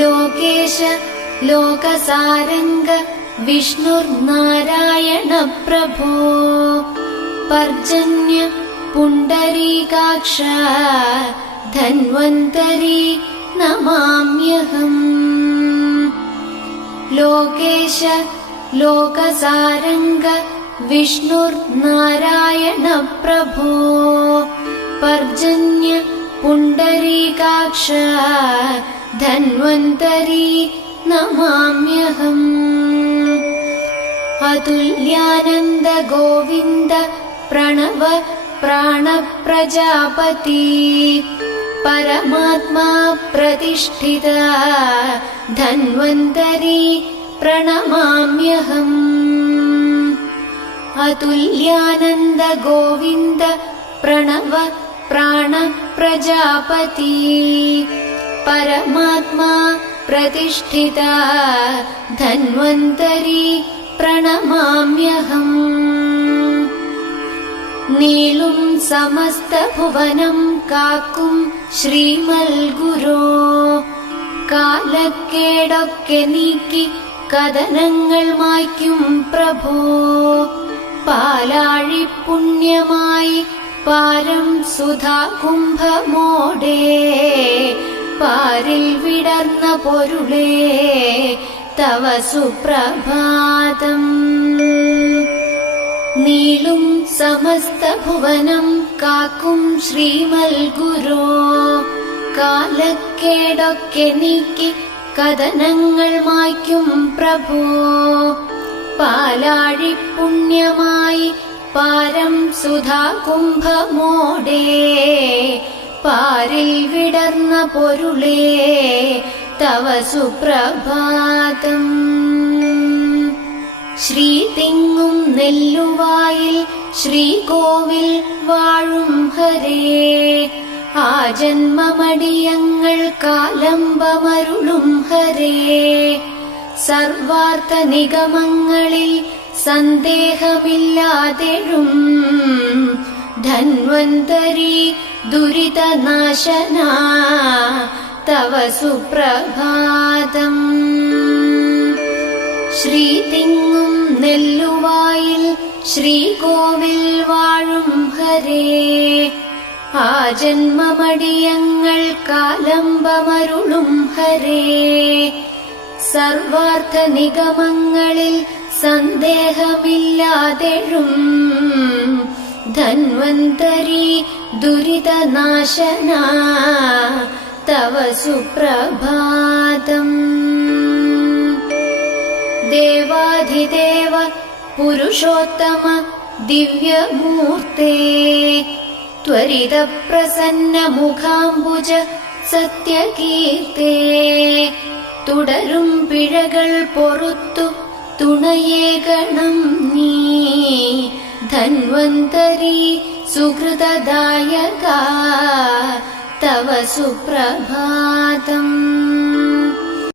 ലോകേശ ലോകസാരംഗ വിഷ്ണുർനാരായണ പ്രഭോ പർജന്യ പുണ്ടരീകാക്ഷ ധന്വന്തരി നമാമ്യഹം. ലോകേശ ലോകസാരംഗ വിഷ്ണുർനാരായണ പ്രഭോ പർജന്യ പുണ്ടരീകാക്ഷ ധന്വന്തരി നമാമ്യഹം. അതുല്യാനന്ദ ഗോവിന്ദ പ്രണവ പ്രാണപ്രജാപതി പരമാത്മാ പ്രതിഷ്ഠിത ധന്വന്തരി പ്രണമാമ്യഹം. അതുല്യാനന്ദ ഗോവിന്ദ പ്രണവ പ്രാണപ്രജാപതി പരമാത്മാ പ്രതിഷ്ഠിത ധന്വന്തരി പ്രണമാമ്യഹം. നീളും സമസ്ത ഭുവനം കാക്കും ശ്രീമൽ ഗുരോ കാലക്കേടൊക്കെ നീക്കി കഥനങ്ങൾ മായ്ക്കും പ്രഭോ പാലാഴി പുണ്യമായി പാരം സുധാ കുംഭമോടെ പാരിൽ വിടർന്ന പൊരുളേ തവ സുപ്രഭാതം. നീളും സമസ്ത ഭുവനം കാക്കും ശ്രീമൽ ഗുരോ കാലക്കേടൊക്കെ നീക്കി കഥനങ്ങൾ മായ്ക്കും പ്രഭോ പാലാഴി പുണ്യമായി പാരം സുധാ കുംഭമോടെ പാരിൽ വിടർന്ന പൊരുളേ തവ സുപ്രഭാതം. ശ്രീതിങ്ങും നെല്ലുവായിൽ ശ്രീകോവിൽ വാഴും ഹരേ ആ ജന്മമടിയങ്ങൾ കാലംബമരുളും ഹരേ സർവാർത്ഥ നിഗമങ്ങളിൽ സന്ദേഹമില്ലാതെഴും ധന്വന്തരി ദുരിതനാശന തവ സുപ്രഭാതം. ശ്രീതിങ്ങും നെല്ലുവായിൽ ശ്രീകോവിൽ വാഴും ഹരേ ആ ജന്മമടിയങ്ങൾ കാലംബമരുളും ഹരേ സർവാർത്ഥ നിഗമങ്ങളിൽ സന്ദേഹമില്ലാതെഴും ധന്വന്തരി ദുരിതനാശന തവ സുപ്രഭാതം. ദേവാധിദേവ പുരുഷോത്തമ ദിവ്യമൂർത്തേ ത്വരിത പ്രസന്ന മുഖാംബുജ സത്യകീർത്തേ തുടരും പിഴകൾ പൊറുത്തു തുണയേകണം നീ ധന്വന്തരി സുഹൃതദായക തവ സുപ്രഭാതം.